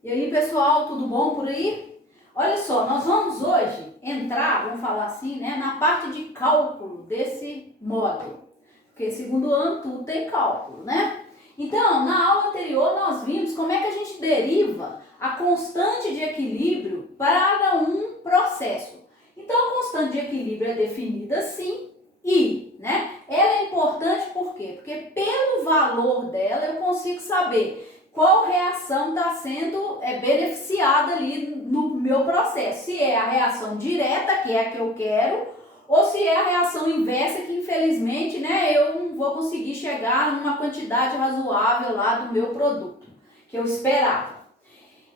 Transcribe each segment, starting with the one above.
E aí, pessoal, tudo bom por aí? Olha só, nós vamos hoje entrar, vamos falar assim, né, na parte de cálculo desse módulo. Porque segundo ano tudo tem cálculo, né? Então, na aula anterior nós vimos como é que a gente deriva a constante de equilíbrio para um processo. Então, a constante de equilíbrio é definida assim e, né, ela é importante por quê? Porque pelo valor dela eu consigo saber qual reação está sendo beneficiada ali no meu processo. Se é a reação direta, que é a que eu quero, ou se é a reação inversa, que infelizmente, né, eu não vou conseguir chegar numa quantidade razoável lá do meu produto, que eu esperava.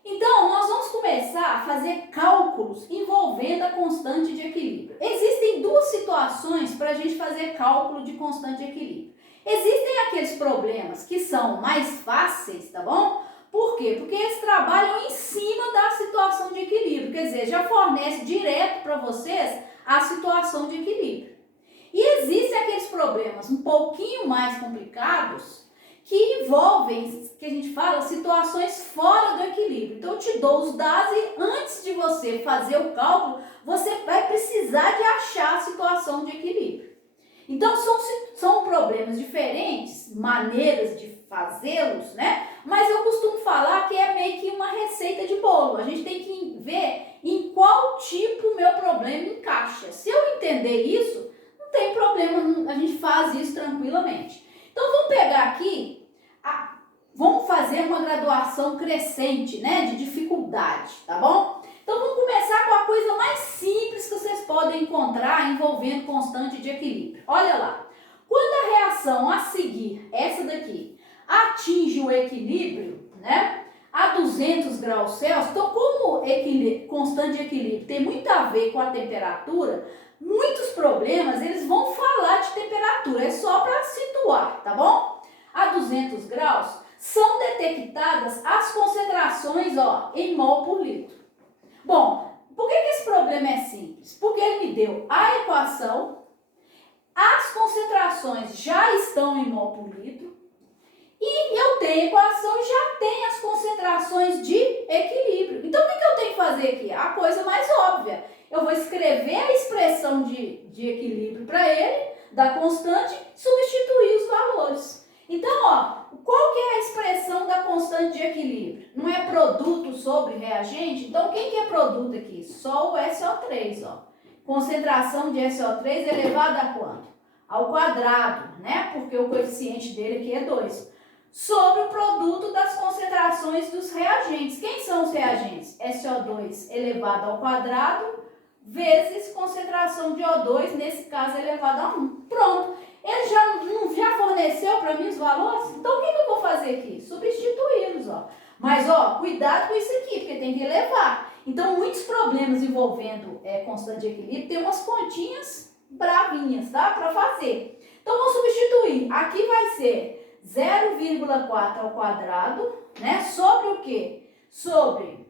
Então, nós vamos começar a fazer cálculos envolvendo a constante de equilíbrio. Existem duas situações para a gente fazer cálculo de constante de equilíbrio. Existem aqueles problemas que são mais fáceis, tá bom? Por quê? Porque eles trabalham em cima da situação de equilíbrio, quer dizer, já fornece direto para vocês a situação de equilíbrio. E existem aqueles problemas um pouquinho mais complicados que envolvem, que a gente fala, situações fora do equilíbrio. Então, eu te dou os dados e antes de você fazer o cálculo, você vai precisar de achar a situação de equilíbrio. Então, são problemas diferentes, maneiras de fazê-los, né? Mas eu costumo falar que é meio que uma receita de bolo. A gente tem que ver em qual tipo o meu problema encaixa. Se eu entender isso, não tem problema, a gente faz isso tranquilamente. Então, vamos pegar aqui, vamos fazer uma graduação crescente, né, de dificuldade, tá bom? Então, vamos começar com a coisa mais simples que vocês podem encontrar envolvendo constante de equilíbrio. Olha lá, quando a reação a seguir, essa daqui, atinge o equilíbrio, né, a 200 graus Celsius, então como constante de equilíbrio tem muito a ver com a temperatura, muitos problemas eles vão falar de temperatura, é só para situar, tá bom? A 200 graus são detectadas as concentrações, ó, em mol por litro. Bom, por que esse problema é simples? Porque ele me deu a equação, as concentrações já estão em mol por litro, e eu tenho a equação e já tenho as concentrações de equilíbrio. Então, o que eu tenho que fazer aqui? A coisa mais óbvia. Eu vou escrever a expressão de equilíbrio para ele, da constante, substituir os valores. Então, ó, qual que é a expressão da constante de equilíbrio? Não é produto sobre reagente? Então, quem que é produto aqui? Só o SO3, ó. Concentração de SO3 elevada a quanto? Ao quadrado, né? Porque o coeficiente dele aqui é 2. Sobre o produto das concentrações dos reagentes. Quem são os reagentes? SO2 elevado ao quadrado vezes concentração de O2, nesse caso elevado a 1. Pronto. Ele já forneceu para mim os valores? Então, o que eu vou fazer aqui? Substituí-los, ó. Mas, ó, cuidado com isso aqui, porque tem que elevar. Então, muitos problemas envolvendo constante de equilíbrio tem umas continhas bravinhas, tá? Para fazer. Então, vamos substituir. Aqui vai ser 0,4 ao quadrado, né? Sobre o quê? Sobre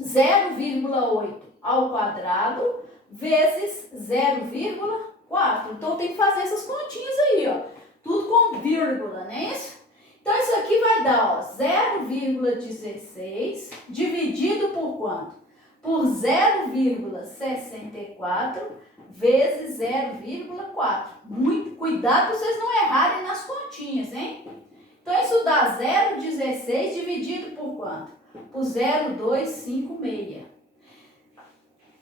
0,8 ao quadrado vezes 0,4. Então, tem que fazer essas continhas aí, ó. Tudo com vírgula, não é isso? Então, isso aqui vai dar, ó, 0,16 dividido por quanto? Por 0,64 vezes 0,4. Muito cuidado para vocês não errarem nas continhas, hein? Então, isso dá 0,16 dividido por quanto? Por 0,256.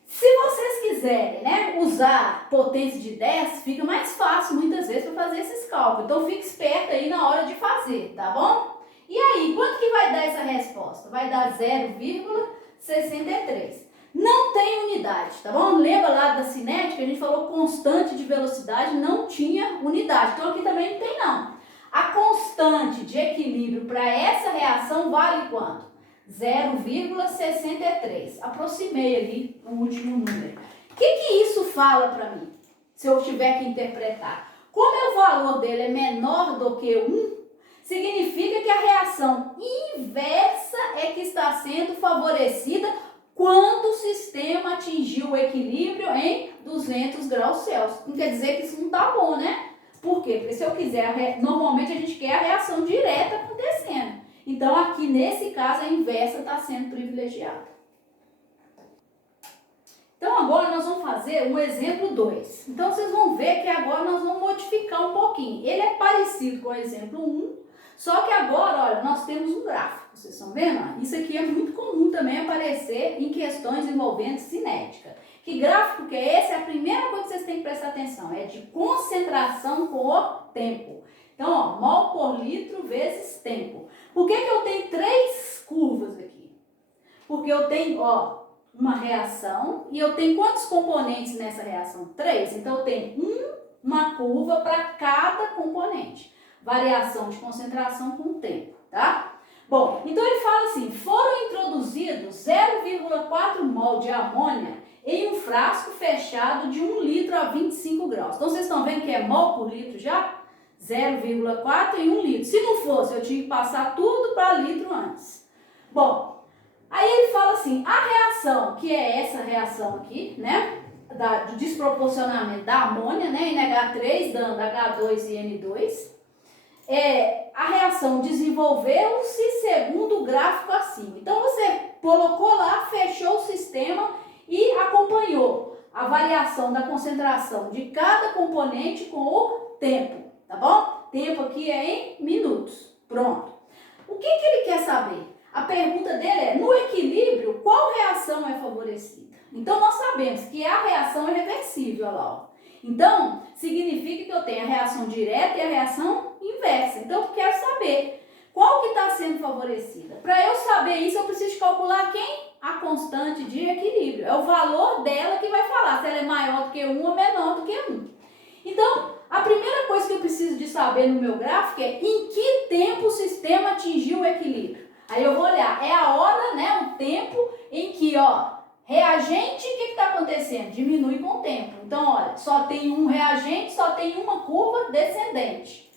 Se vocês quiserem, né, usar potência de 10, fica mais fácil muitas vezes para fazer esses cálculos. Então, fique esperto aí na hora de fazer, tá bom? E aí, quanto que vai dar essa resposta? Vai dar 0,63. Não tem unidade, tá bom? Lembra lá da cinética? A gente falou constante de velocidade, não tinha unidade. Então, aqui também não tem, não. A constante de equilíbrio para essa reação vale quanto? 0,63. Aproximei ali o último número. O que isso fala para mim? Se eu tiver que interpretar. Como o valor dele é menor do que 1, significa que a reação inversa é que está sendo favorecida quando o sistema atingiu o equilíbrio em 200 graus Celsius. Não quer dizer que isso não está bom, né? Por quê? Porque se eu quiser, normalmente a gente quer a reação direta acontecendo. Então, aqui nesse caso, a inversa está sendo privilegiada. Então, agora nós vamos fazer o exemplo 2. Então, vocês vão ver que agora nós vamos modificar um pouquinho. Ele é parecido com o exemplo 1, só que agora, olha, nós temos um gráfico. Vocês estão vendo? Isso aqui é muito comum também aparecer em questões envolvendo cinética. Que gráfico que é esse? É a primeira coisa que vocês têm que prestar atenção. É de concentração por tempo. Então, ó, mol por litro vezes tempo. Por que eu tenho 3 curvas aqui? Porque eu tenho, ó, uma reação e eu tenho quantos componentes nessa reação? 3. Então, eu tenho uma curva para cada componente. Variação de concentração com o tempo, tá? Bom, então ele fala assim, foram introduzidos 0,4 mol de amônia em um frasco fechado de 1 litro a 25 graus. Então, vocês estão vendo que é mol por litro já? 0,4 em 1 litro. Se não fosse, eu tinha que passar tudo para litro antes. Bom, aí ele fala assim, a reação, que é essa reação aqui, né? Do desproporcionamento da amônia, né? NH3 dando H2 e N2. A reação desenvolveu-se segundo o gráfico acima. Então, você colocou lá, fechou o sistema e acompanhou a variação da concentração de cada componente com o tempo, tá bom? Tempo aqui é em minutos. Pronto. O que ele quer saber? A pergunta dele é, no equilíbrio, qual reação é favorecida? Então, nós sabemos que a reação é reversível, olha lá, ó. Então, significa que eu tenho a reação direta e a reação inversa. Então, eu quero saber qual que está sendo favorecida. Para eu saber isso, eu preciso calcular quem? A constante de equilíbrio. É o valor dela que vai falar se ela é maior do que 1 ou menor do que 1. Então, a primeira coisa que eu preciso de saber no meu gráfico é em que tempo o sistema atingiu o equilíbrio. Aí eu vou olhar, é a hora, né, o tempo em que, ó, reagente, o que está acontecendo? Diminui com o tempo. Então, olha, só tem um reagente, só tem uma curva descendente.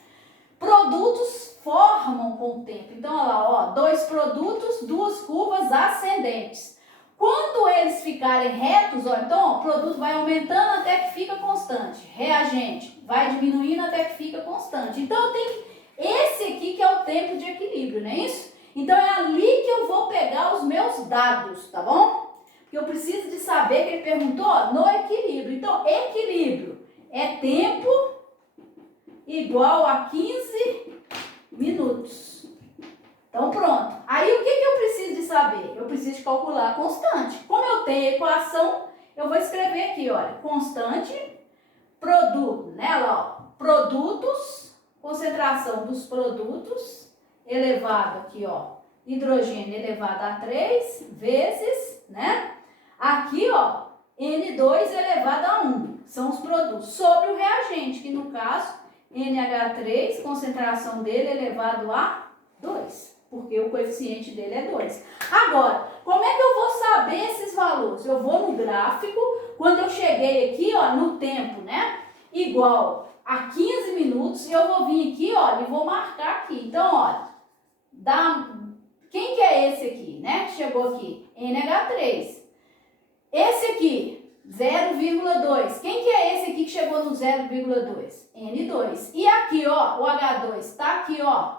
Produtos formam com o tempo. Então, olha lá, ó, 2 produtos, 2 curvas ascendentes. Quando eles ficarem retos, ó, então, ó, o produto vai aumentando até que fica constante. Reagente vai diminuindo até que fica constante. Então, eu tenho esse aqui que é o tempo de equilíbrio, não é isso? Então, é ali que eu vou pegar os meus dados, tá bom? Porque eu preciso de saber que ele perguntou, ó, no equilíbrio. Então, equilíbrio é tempo igual a 15 minutos. Então, pronto. Aí, o que eu preciso de saber? Eu preciso de calcular a constante. Como eu tenho a equação, eu vou escrever aqui, olha, constante, produto, né, lá, ó, produtos, concentração dos produtos, elevado aqui, ó, hidrogênio elevado a 3 vezes, né, aqui, ó, N2 elevado a 1, são os produtos, sobre o reagente, que no caso, NH3, concentração dele elevado a 2, porque o coeficiente dele é 2. Agora, como é que eu vou saber esses valores? Eu vou no gráfico, quando eu cheguei aqui, ó, no tempo, né, igual a 15 minutos, eu vou vir aqui, ó, e vou marcar aqui. Então, olha, quem que é esse aqui, né, chegou aqui? NH3. Esse aqui, 0,2. Quem que é esse aqui que chegou no 0,2? N2. E aqui, ó, o H2 tá aqui, ó.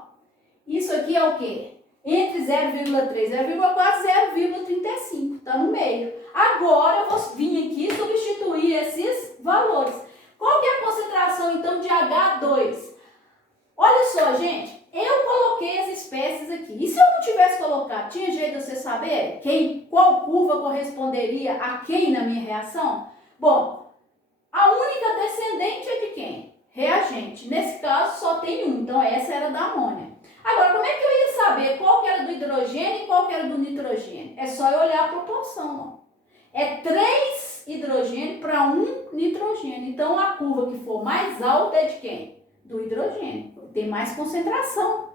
Isso aqui é o quê? Entre 0,3 e 0,4, 0,35. Tá no meio. Agora eu vou vir aqui e substituir esses valores. Qual que é a concentração, então, de H2? Olha só, gente. Eu coloquei as espécies aqui. E se eu não tivesse colocado, tinha jeito de você saber qual curva corresponderia a quem na minha reação? Bom, a única descendente é de quem? Reagente. Nesse caso, só tem um. Então, essa era da amônia. Agora, como é que eu ia saber qual que era do hidrogênio e qual que era do nitrogênio? É só eu olhar a proporção, ó. É 3 hidrogênio para 1 nitrogênio. Então, a curva que for mais alta é de quem? Do hidrogênio. Tem mais concentração.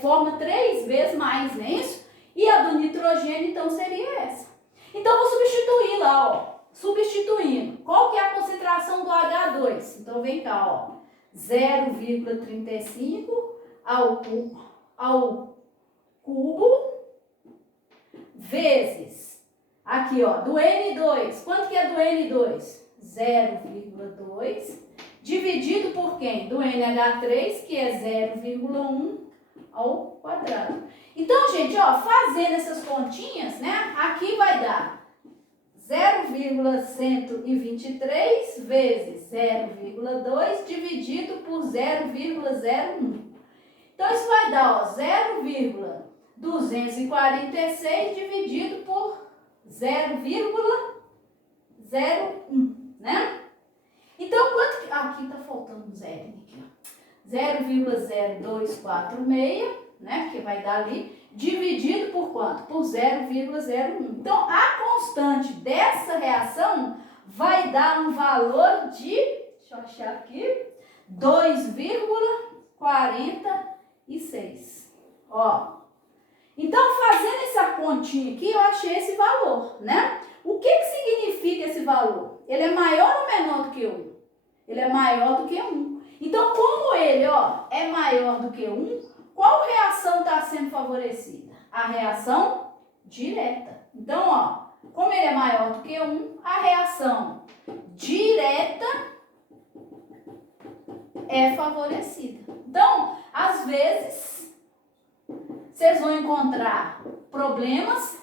Forma 3 vezes mais, não é isso? E a do nitrogênio, então, seria essa. Então, vou substituir lá, ó. Substituindo. Qual que é a concentração do H2? Então, vem cá, ó. 0,35 ao cubo vezes, aqui, ó, do N2. Quanto que é do N2? 0,2 dividido por quem? Do NH3, que é 0,1 ao quadrado. Então, gente, ó, fazendo essas continhas, né? Aqui vai dar 0,123 vezes 0,2 dividido por 0,01. Então, isso vai dar, ó, 0,246 dividido por 0,01, né? Então, quanto que... Aqui tá faltando um zero aqui, ó. 0,0246, né? Que vai dar ali, dividido por quanto? Por 0,01. Então, a constante dessa reação vai dar um valor de, deixa eu achar aqui, 2,46. Ó. Então, fazendo essa continha aqui, eu achei esse valor, né? O que que significa esse valor? Ele é maior ou menor do que 1? Ele é maior do que 1. Então, como ele, ó, é maior do que 1, qual reação está sendo favorecida? A reação direta. Então, ó, como ele é maior do que 1, a reação direta é favorecida. Então, às vezes, vocês vão encontrar problemas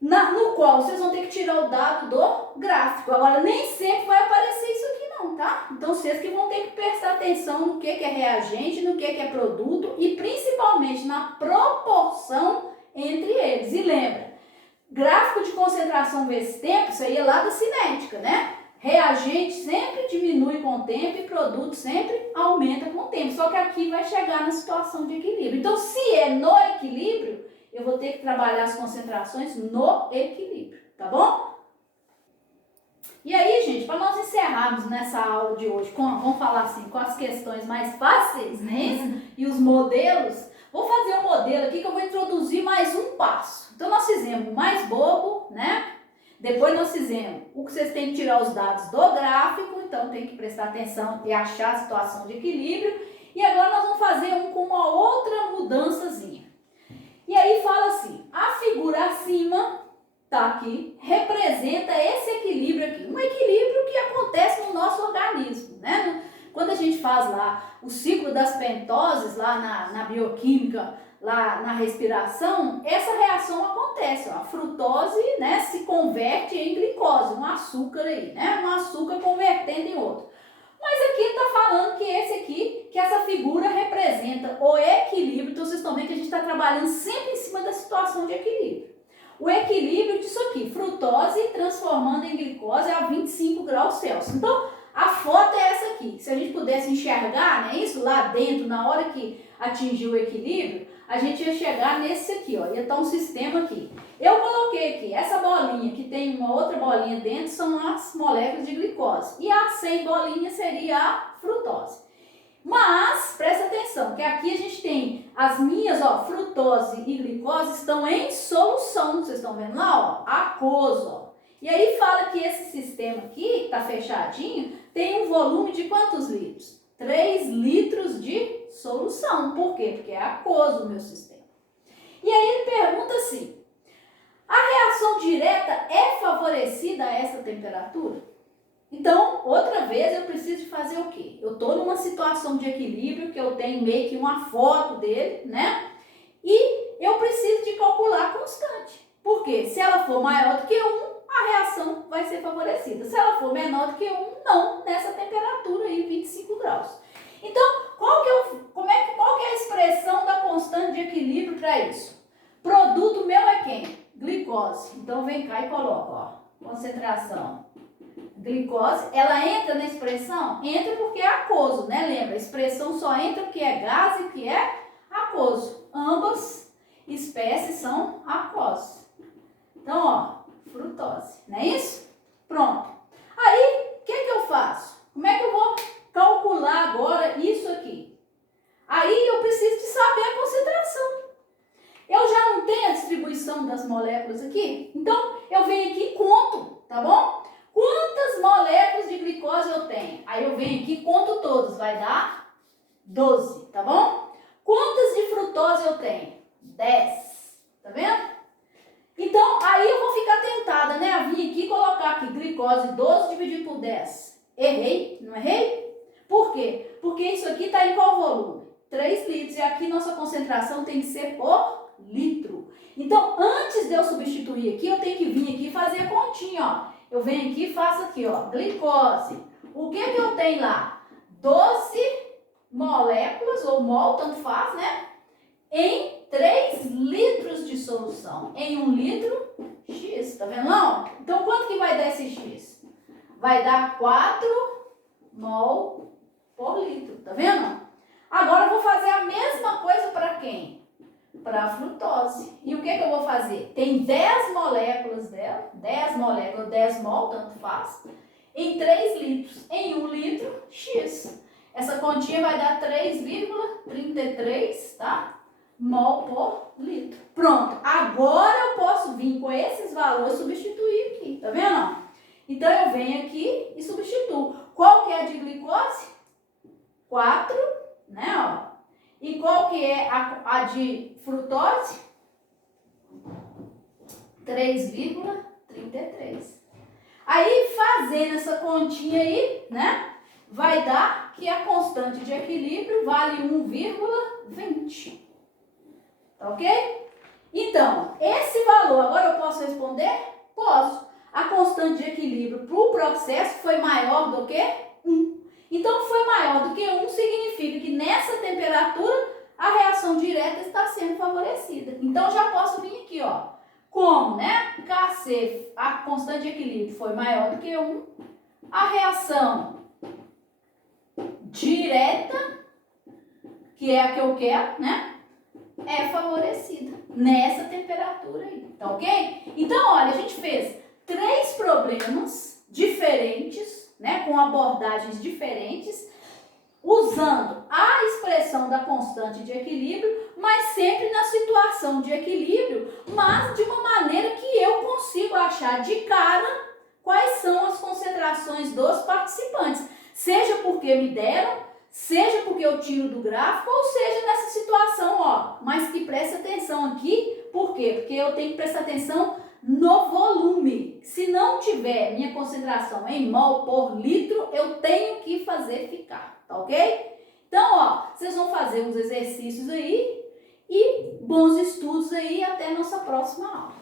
no qual vocês vão ter que tirar o dado do gráfico. Agora, nem sempre vai aparecer isso aqui não, tá? Então, vocês que vão ter que prestar atenção no que é reagente, no que é produto e principalmente na proporção entre eles. E lembra, gráfico de concentração vezes tempo, isso aí é lá da cinética, né? Reagente sempre diminui com o tempo e produto sempre aumenta com o tempo. Só que aqui vai chegar na situação de equilíbrio. Então, se é no equilíbrio, eu vou ter que trabalhar as concentrações no equilíbrio, tá bom? E aí, gente, para nós encerrarmos nessa aula de hoje, vamos falar assim, com as questões mais fáceis, né? E os modelos, vou fazer um modelo aqui que eu vou introduzir mais um passo. Então, nós fizemos o mais bobo, né? Depois nós fizemos o que vocês têm que tirar os dados do gráfico, então tem que prestar atenção e achar a situação de equilíbrio. E agora nós vamos fazer um com uma outra mudançazinha. E aí fala assim, a figura acima, tá aqui, representa esse equilíbrio aqui. Um equilíbrio que acontece no nosso organismo, né? Quando a gente faz lá o ciclo das pentoses, lá na bioquímica, lá na respiração, essa reação acontece. Ó. A frutose, né, se converte em glicose, um açúcar aí, né? Um açúcar convertendo em outro. Mas aqui está falando que que essa figura representa o equilíbrio. Então, vocês estão vendo que a gente está trabalhando sempre em cima da situação de equilíbrio. O equilíbrio disso aqui, frutose transformando em glicose a 25 graus Celsius. Então, a foto é essa aqui. Se a gente pudesse enxergar, né, isso lá dentro, na hora que atingiu o equilíbrio, a gente ia chegar nesse aqui, ó, ia estar um sistema aqui. Eu coloquei aqui, essa bolinha que tem uma outra bolinha dentro são as moléculas de glicose. E a sem bolinha seria a frutose. Mas, presta atenção, que aqui a gente tem as minhas, ó, frutose e glicose estão em solução. Vocês estão vendo lá, ó, aquoso, ó. E aí fala que esse sistema aqui, que tá fechadinho, tem um volume de quantos litros? 3 litros de solução. Por quê? Porque é aquoso o meu sistema. E aí ele pergunta assim, a reação direta é favorecida a essa temperatura? Então, outra vez eu preciso de fazer o quê? Eu estou numa situação de equilíbrio, que eu tenho meio que uma foto dele, né? E eu preciso de calcular a constante. Por quê? Se ela for maior do que 1, a reação vai ser favorecida. Se ela for menor do que 1, não, nessa temperatura aí, 25 graus. Então, qual que é a expressão da constante de equilíbrio para isso? Produto meu é quem? Glicose. Então, vem cá e coloca, ó, concentração. Glicose, ela entra na expressão? Entra porque é aquoso, né? Lembra, a expressão só entra porque é gás e que é aquoso. Ambas espécies são aquosas. Então, ó, frutose, não é isso? Pronto. Aí, o que eu faço? Como é que eu vou calcular agora isso aqui? Aí eu preciso de saber a concentração. Eu já não tenho a distribuição das moléculas aqui? Então, eu venho aqui e conto, tá bom? Quantas moléculas de glicose eu tenho? Aí eu venho aqui e conto todas, vai dar 12, tá bom? Quantas de frutose eu tenho? 10, tá vendo? Então, aí eu vou ficar tentada, né? A vir aqui e colocar aqui glicose 12 dividido por 10. Errei? Não errei? Por quê? Porque isso aqui está em qual volume? 3 litros. E aqui nossa concentração tem que ser por litro. Então, antes de eu substituir aqui, eu tenho que vir aqui e fazer a continha, ó. Eu venho aqui e faço aqui, ó, glicose. O que que eu tenho lá? 12 moléculas, ou mol, tanto faz, né? Em 3 litros de solução. Em 1 litro, X. Tá vendo, não? Então, quanto que vai dar esse X? Vai dar 4 mol por litro. Tá vendo? Agora, eu vou fazer a mesma coisa para quem? Para a frutose. E o que que eu vou fazer? Tem 10 moléculas dela, 10 moléculas, 10 mol, tanto faz, em 3 litros. Em 1 litro, X. Essa continha vai dar 3,33, tá? Mol por litro. Pronto. Agora eu posso vir com esses valores e substituir aqui. Tá vendo? Então, eu venho aqui e substituo. Qual que é a de glicose? 4, né, ó. E qual que é a de frutose? 3,33. Aí, fazendo essa continha aí, né, vai dar que a constante de equilíbrio vale 1,20. Tá ok? Então, esse valor, agora eu posso responder? Posso. A constante de equilíbrio para o processo foi maior do que 1. Então, foi maior do que 1 significa que nessa temperatura a reação direta está sendo favorecida. Então, já posso vir aqui, ó. Como, né? Kc, a constante de equilíbrio foi maior do que 1. A reação direta, que é a que eu quero, né? É favorecida nessa temperatura aí, tá ok? Então, olha, a gente fez 3 problemas diferentes, né, com abordagens diferentes, usando a expressão da constante de equilíbrio, mas sempre na situação de equilíbrio, mas de uma maneira que eu consigo achar de cara quais são as concentrações dos participantes, seja porque me deram, seja porque eu tiro do gráfico, ou seja nessa situação, ó, mas que preste atenção aqui, por quê? Porque eu tenho que prestar atenção no volume. Se não tiver minha concentração em mol por litro, eu tenho que fazer ficar, tá ok? Então, ó, vocês vão fazer uns exercícios aí e bons estudos aí, até a nossa próxima aula.